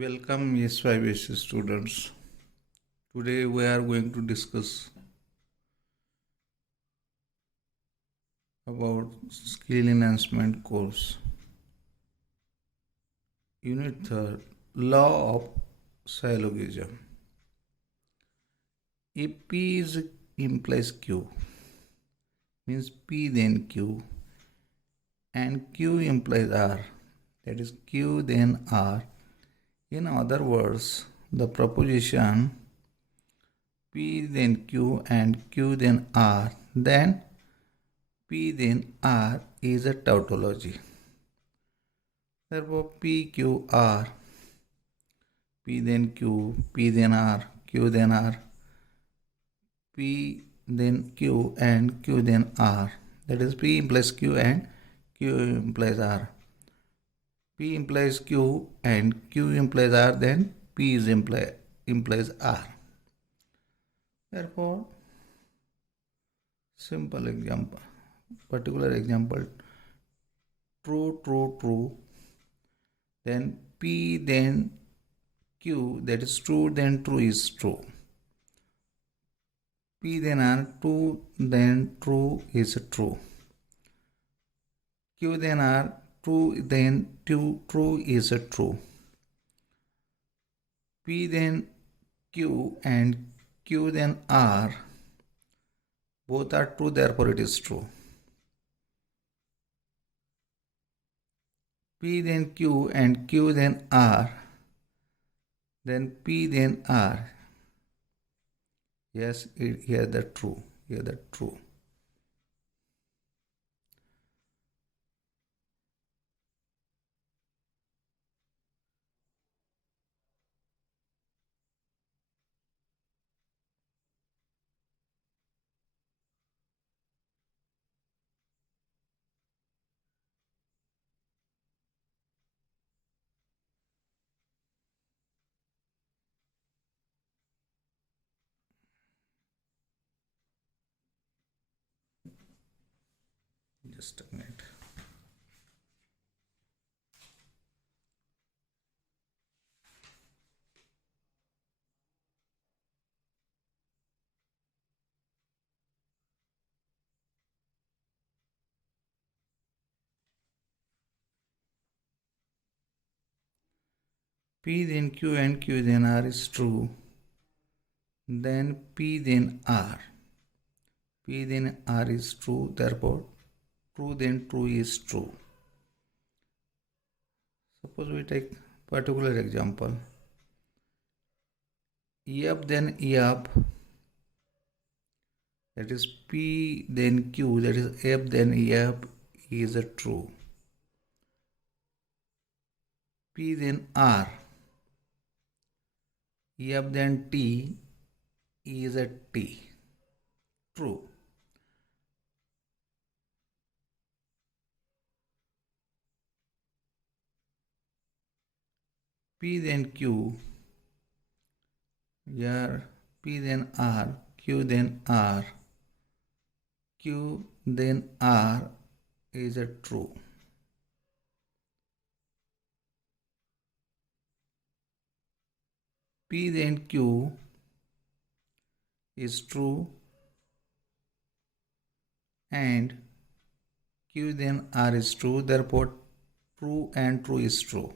Welcome SYBC students. Today we are going to discuss about skill enhancement course. Unit 3, Law of Syllogism. If P is implies Q, means P then Q, and Q implies R, that is Q then R. In other words, the proposition P then Q and Q then R, then P then R is a tautology. Therefore, PQR, P then Q, P then R, Q then R, P then Q and Q then R. That is P implies Q and Q implies R. P implies Q and Q implies R, then P is implies R. Therefore, simple example, particular example, true, true, true, then P then Q, that is true then true is true. P then R, true then true is true. Q then R, true then true is true. P then Q and Q then R, both are true, therefore it is true. P then Q and Q then R, then P then R. Yes, here the true, here the true. Just a minute. P then Q and Q then R is true, then P then R. P then R is true, therefore true then true is true. Suppose we take particular example. F then F, that is P then Q, that is F then F is a true. P then R, F then T is a T, true. P then Q, here P then R, Q then R, Q then R is a true. P then Q is true and Q then R is true, therefore true and true is true.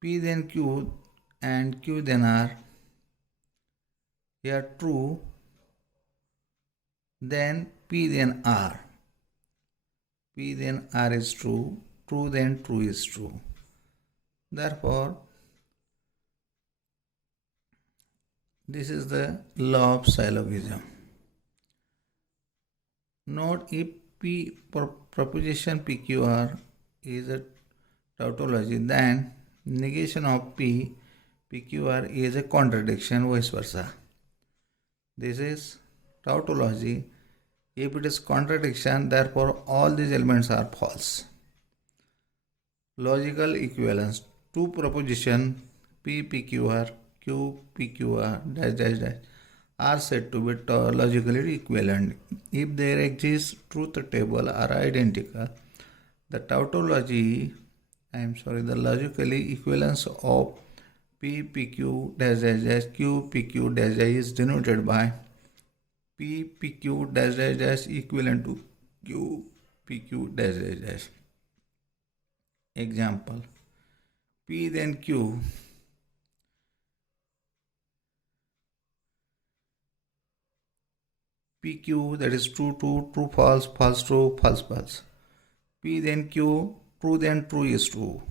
P then Q and Q then R, here true, then P then R. P then R is true, true then true is true. Therefore, this is the law of syllogism. Note, if P proposition PQR is a tautology, then negation of P PQR is a contradiction, vice versa. This is tautology. If it is contradiction, therefore all these elements are false. Logical equivalence. Two proposition P PQR, Q PQR dash dash dash are said to be logically equivalent if their exists truth table are identical. The tautology the logically equivalence of P PQ dash dash dash Q PQ dash dash is denoted by P PQ dash dash dash equivalent to Q PQ dash dash dash. Example: P then Q PQ, that is true, true, false, false, true, false, false. P then Q, true then true is true.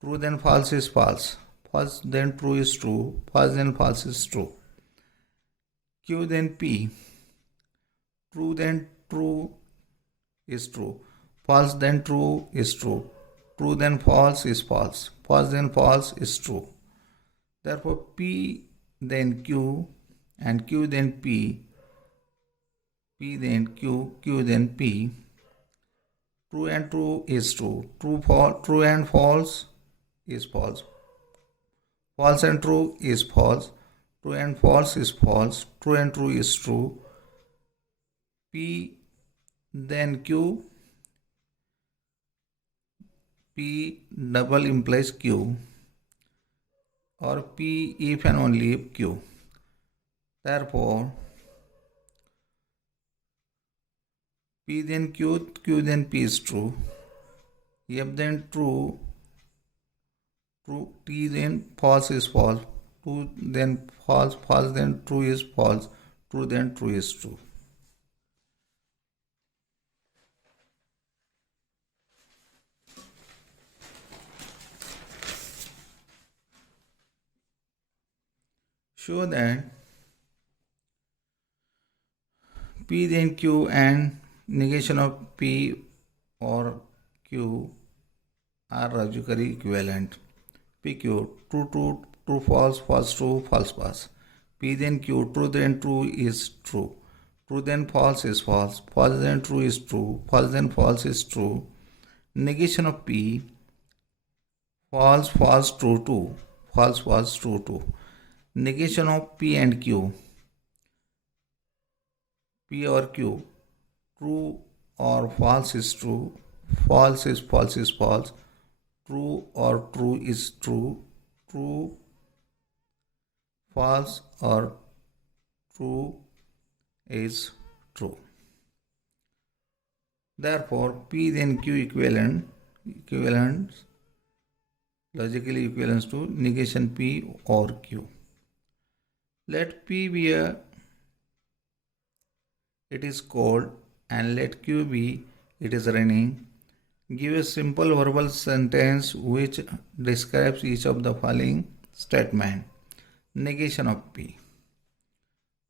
True then false is false. False then true is true. False then false is true. Q then P, true then true is true. False then true is true. True then false is false. False then false is true. Therefore, P then Q and Q then P, P then Q, Q then P. True and true is true. True and false is false. False and true is false. True and false is false. True and true is true. P then Q. P double implies Q, or P if and only if Q. Therefore, P then Q, Q then P is true. F then true, T then false is false. True then false, false then true is false. True then true is true. Show that P then Q and negation of P or Q are logically equivalent. PQ, true, false, false, true, false, false. P then Q, true then true is true. True then false is false. False then true is true. False then false is true. Negation of P, false, false, true, true. False, false, true, true. Negation of P and Q, P or Q, true or false is true. False is false is false. True or true is true. True, false or true is true. Therefore, P then Q equivalents, logically equivalents to negation P or Q. Let P be it is cold, and let Q be it is raining. Give a simple verbal sentence which describes each of the following statement. Negation of P.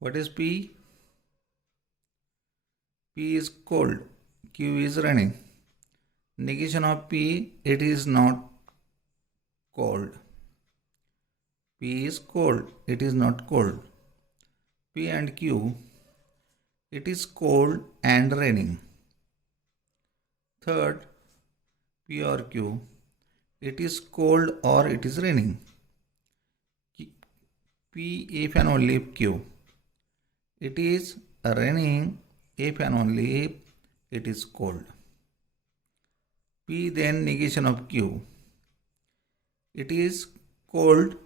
What is P? P is cold. Q is raining. Negation of P, it is not cold. P is cold. It is not cold. P and Q, it is cold and raining. Third, P or Q, it is cold or it is raining. P if and only if Q, it is raining if and only if it is cold. P then negation of Q, it is cold,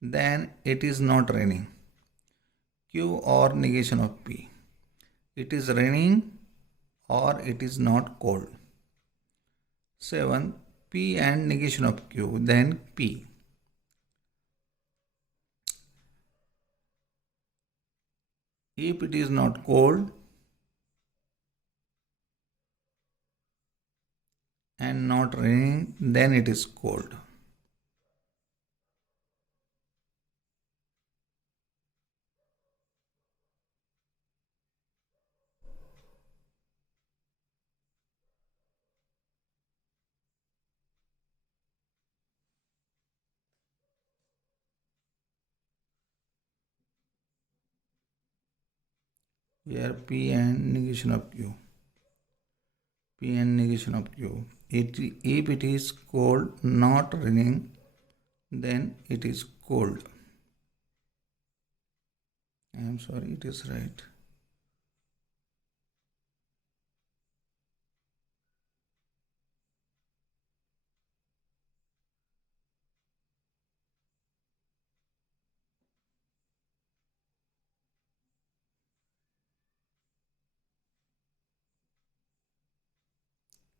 then it is not raining. Q or negation of P, it is raining or it is not cold. 7. P and negation of Q, then P. If it is not cold and not raining, then it is cold. Here P and negation of Q. P and negation of Q. If it is cold, not raining, then it is cold. I am sorry, it is right.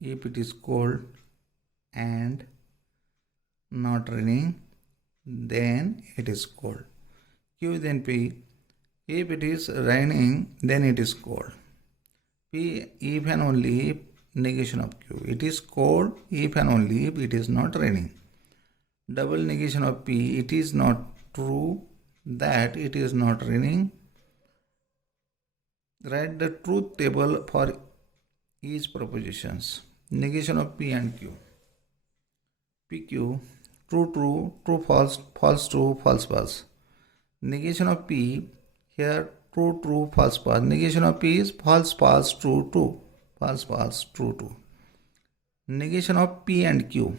If it is cold and not raining, then it is cold. Q then P. If it is raining, then it is cold. P, if and only if negation of Q. It is cold if and only if it is not raining. Double negation of P. It is not true that it is not raining. Write the truth table for each propositions. Negation of P and Q. PQ, true, true, true, false, false, true, false, false. Negation of P, here true, true, false, false. Negation of P is false, false, true, true. False, false, true, true. Negation of P and Q.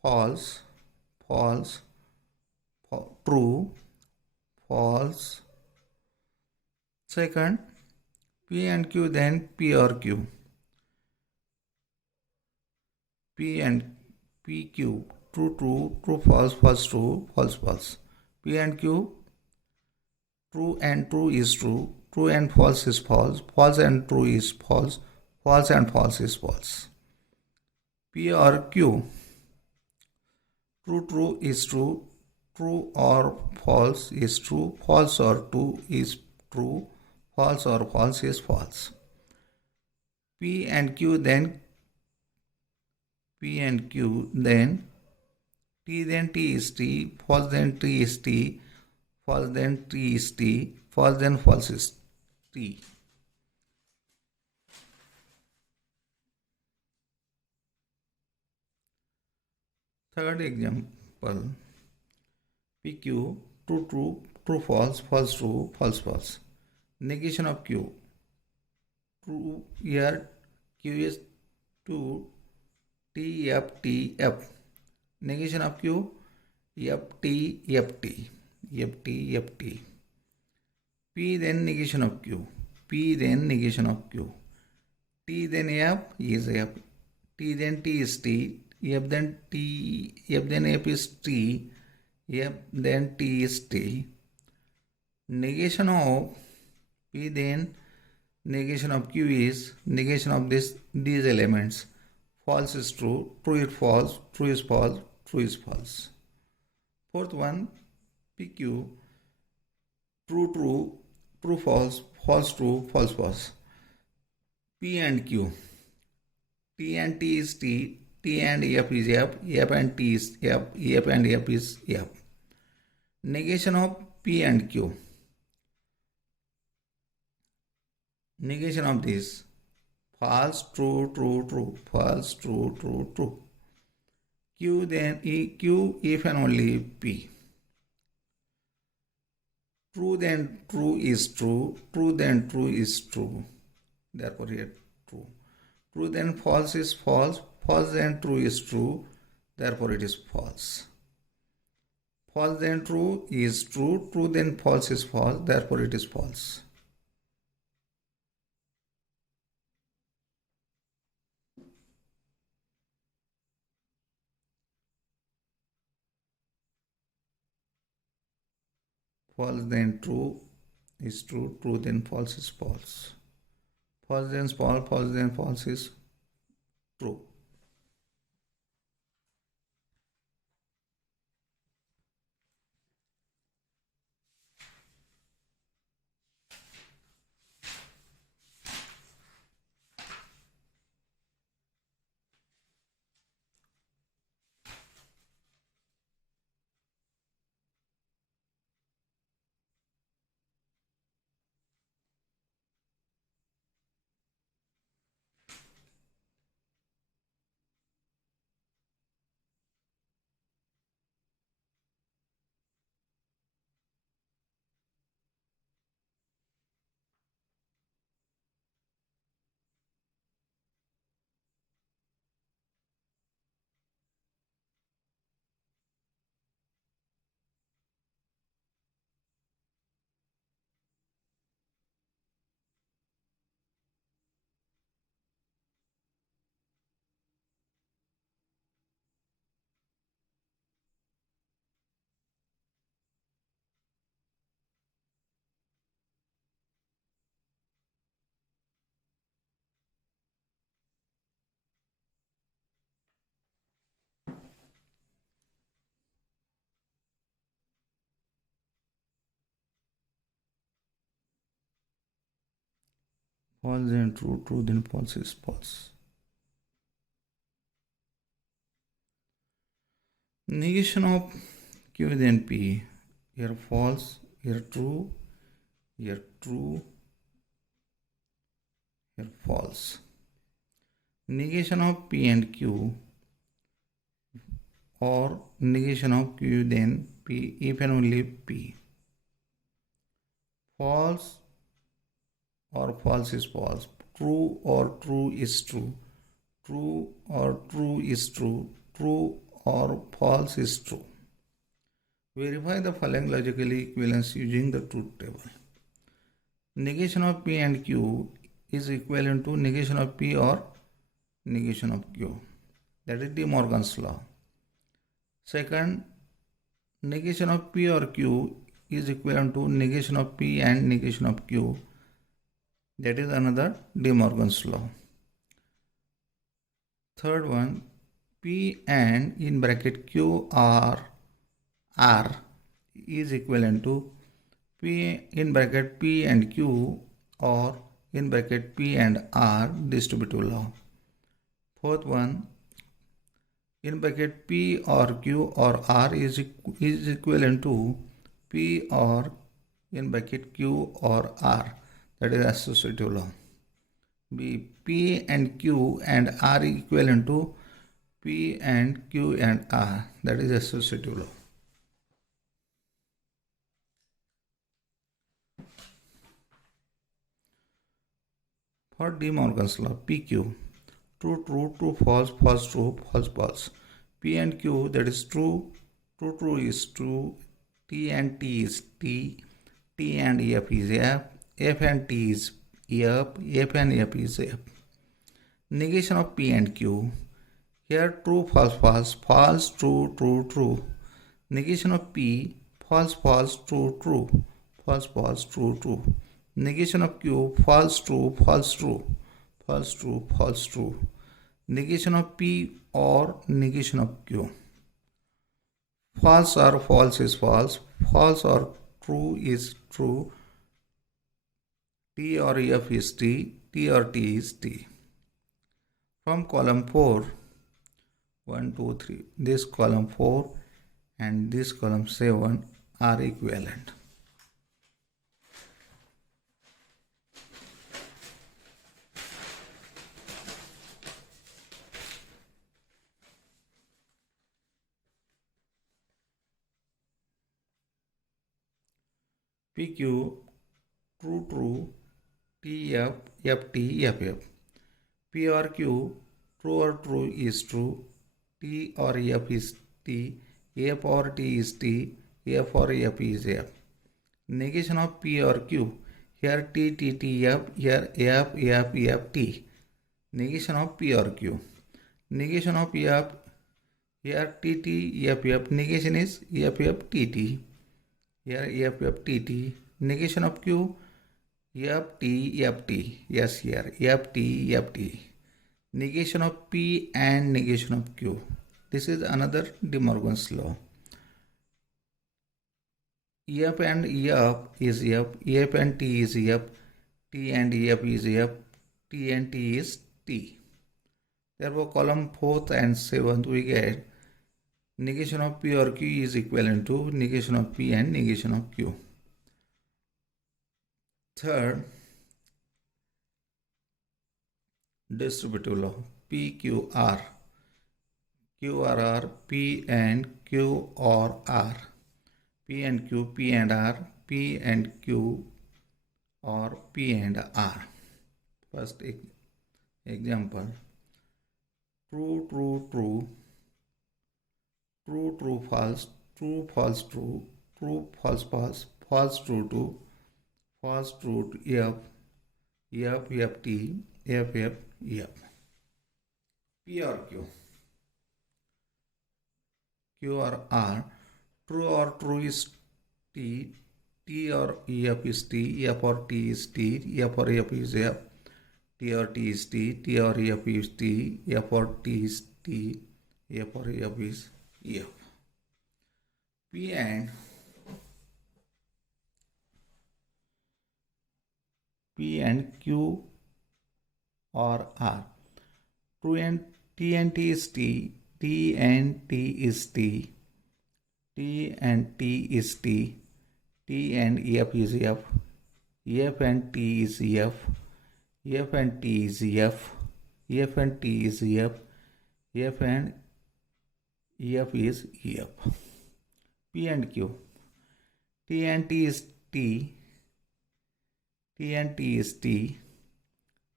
False, false, true, false. Second, P and Q, then P or Q. P and PQ, true, true, true, false, false, true, false, false. P and Q, true and true is true, true and false is false, false and true is false, false and false is false. P or Q, true, true is true, true or false is true, false or true is true, false or false is false. P and Q, then P and Q, then T, then T is T, false, then T is T, false, then T is T, false, then false is T. Third example, PQ, true, true, true, false, false, true, false, false. Negation of Q. True, here Q is 2, T, F, T, F. Negation of Q, F, T, F, T, F, T, F, T. P, then negation of Q. P, then negation of Q. T, then F is F. T, then T is T. F, then T, F, then F is T. F, then T is T. Negation of P, then negation of Q is negation of these elements. False is true, true is false, true is false, true is false. Fourth one, PQ, true, true, true, false, false, true, false, false. P and Q. T and T is T, T and F is F, F and T is F, F and F is F. Negation of P and Q. Negation of this. False, true, true, true, false, true, true, true. Q, then Q, if and only P. True, then true is true, true, then true is true. Therefore here true. True, then false is false, false, then true is true. Therefore it is false. False, then true is true, true, then false is false. Therefore it is false. False, then true is true, true, then false is false. False, then false, false, then false is true. False then true, true then false is false. Negation of Q then P. Here false, here true, here true, here false. Negation of P and Q, or negation of Q then P if and only P. False or false is false. True or true is true. True or true is true. True or false is true. Verify the following logical equivalence using the truth table. Negation of P and Q is equivalent to negation of P or negation of Q. That is De Morgan's law. Second, negation of P or Q is equivalent to negation of P and negation of Q. That is another De Morgan's law. Third one, P and in bracket Q R is equivalent to P in bracket P and Q or in bracket P and R distributive law. Fourth one, in bracket P or Q or R is equivalent to P or in bracket Q or R, that is associative law. B, P and Q and R equivalent to P and Q and R, that is associative law. For De Morgan's law, PQ, true, true, true, false, false, true, false, false. P and Q, that is true, true, true is true, T and T is T, T and F is F and T is F and F is F. Negation of P and Q, here true, false, false, false, true, true, true. Negation of P, false, false, true, true, false, false, true, true. Negation of Q, false, true, false, true, false, true, false, true. Negation of P or negation of Q. False or false is false, false or true is true, T or F is T, T or T is T. From column 4, 1, 2, 3, this column 4 and this column 7 are equivalent. PQ, true, true, TF, FT, FF. P or Q, true or true is true, T or F is T, F or T is T, F or F is F. Negation of P or Q, here T, T, T, F, here F, F, F, T. Negation of P or Q. Negation of F, here T, T, F, F. Negation is F, F, T, T. Here F, F, T, T. Negation of Q, F, T, F, T. Yes, here F, T, F, T. Negation of P and negation of Q. This is another De Morgan's law. F and F is F, F and T is F, T and F is F, T and T is T. Therefore, column 4th and 7th we get negation of P or Q is equivalent to negation of P and negation of Q. Third, distributive law, PQR. QRR, P and Q or R. P and Q, P and R, P and Q or P and R. First example, true, true, true, true, true, false, true, false, true, true, false, false, false, true, true, false, true, F, F, F, T, F, F, F. P or Q. Q or R, true or true is T, T or F is T, F or T is T, F or F is F, T or T is T, T or F is T, F or T is T, F or F is F. P and Q or R. True and T and T is T. T and T is T. T and T is T. T and F is F. F and T is F. F and T is F. F and T is F. F and F is F. P and Q. T and T is T. T and T is T.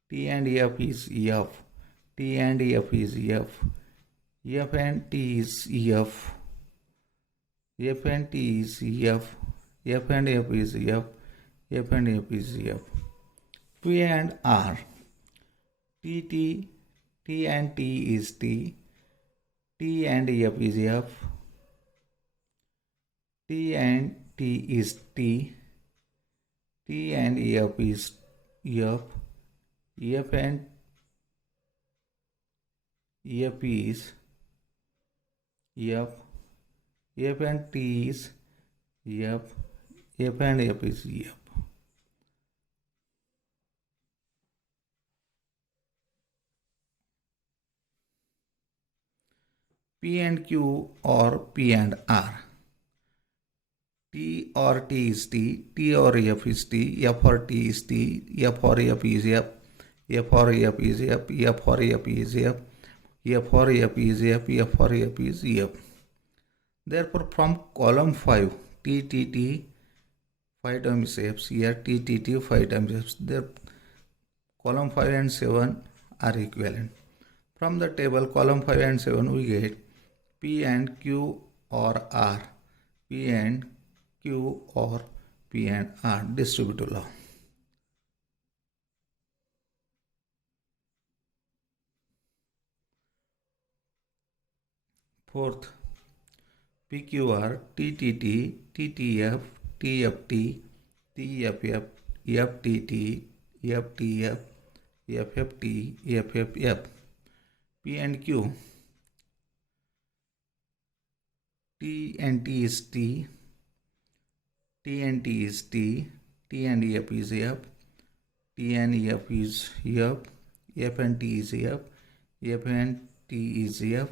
T and F is F. T and F is F. F and T is F. F and T is F. F and F is F. F and F is F. P and R. T T. T and T is T. T and F is F. T and T is T. T and F is F. F and F is F. F and T is F. F and F is F. P and Q or P and R. T or T is T. T or F is T. F or T is T. F or F is F. F or F is F. F or F is F. F or F is F. F or F is F. Therefore, from column 5, T T T 5 times F's, here T T T 5 times F's. There, column 5 and 7 are equivalent. From the table, column 5 and 7, we get P and Q or R. P and Q or P and R. Distributive law. Fourth, PQR, TTT, TTF, TFT, TFF, FTT, FTF, FFT, FFF. P and Q. T and T is T. T and T is T. T and F is F. T and F is F. F and T is F. F and T is F.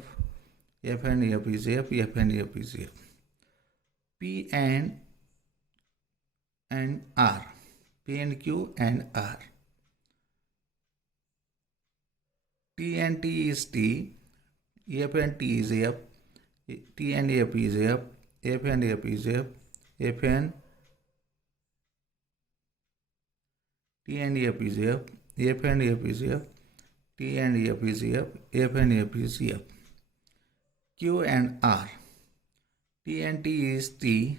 F and F is F. F and F is F. P and R. P and Q and R. T and T is T. F and T is F. T and F is F. F and F is F. F and T and F is F. F and F is F. T and F is F. F and F is F. Q and R. T and T is T.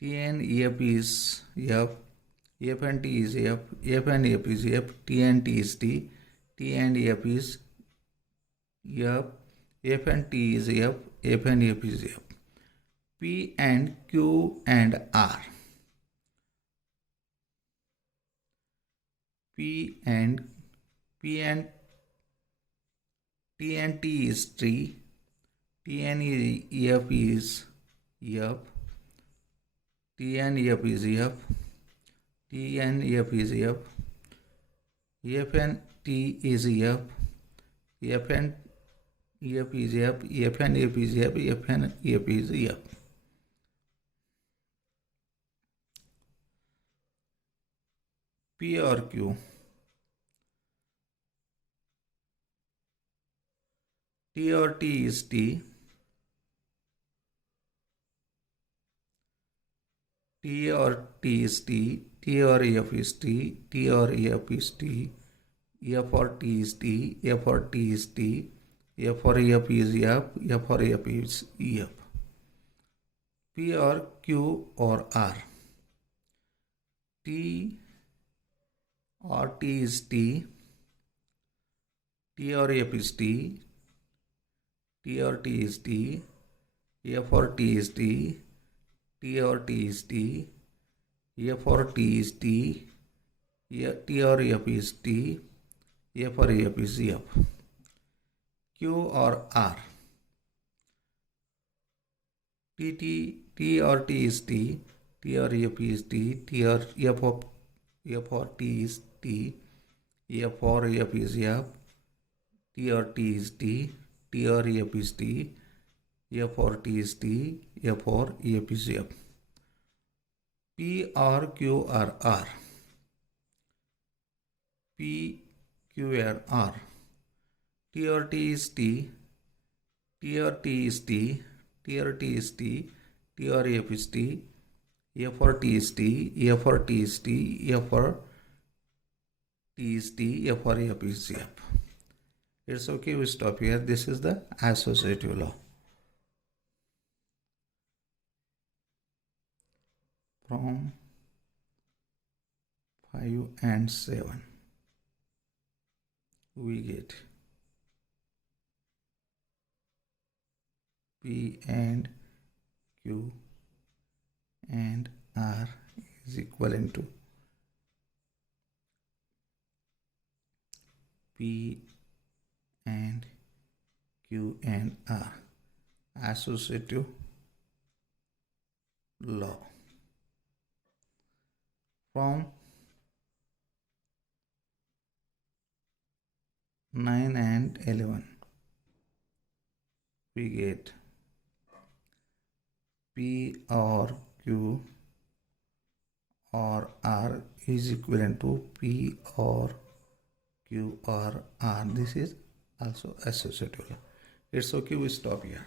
T and F is F. F and T is F. F and F is F. T and T is T. T and F is F. F and T is F. F and F is F. P and Q and R. P and T and T is T. T and F is F. T and F is F. T and F is F. F and T is F. F and F is F. F and F is F. F and F is F. P or Q. T or T is T. T or T is T. T or F is T. T or F is T. F or T is T. F or T is T. F or F is F. F or F is F. P or Q or R. T or T is T. T or F is T. T or T is T. F or T is T. T or T is T. F or T is T. T or F is T. F or F is F. Q or R. T or T is T. T or F is T. T or F or T is T. F or F is F, T or T is T, T or F is T, F or T is T, F or F is F. P or Q or R. P, Q or R. T or T is T, T or T is T, T or T is T, T or F is T, F or T is T, F or T is T, F or T is T, F or F is F. It's okay, we stop here. This is the associative law. From 5 and 7 we get P and Q and R is equivalent to P and Q and R. Associative law. From 9 and 11 we get P or Q or R is equivalent to P or Q or R. This is also associative law. It's okay, we stop here.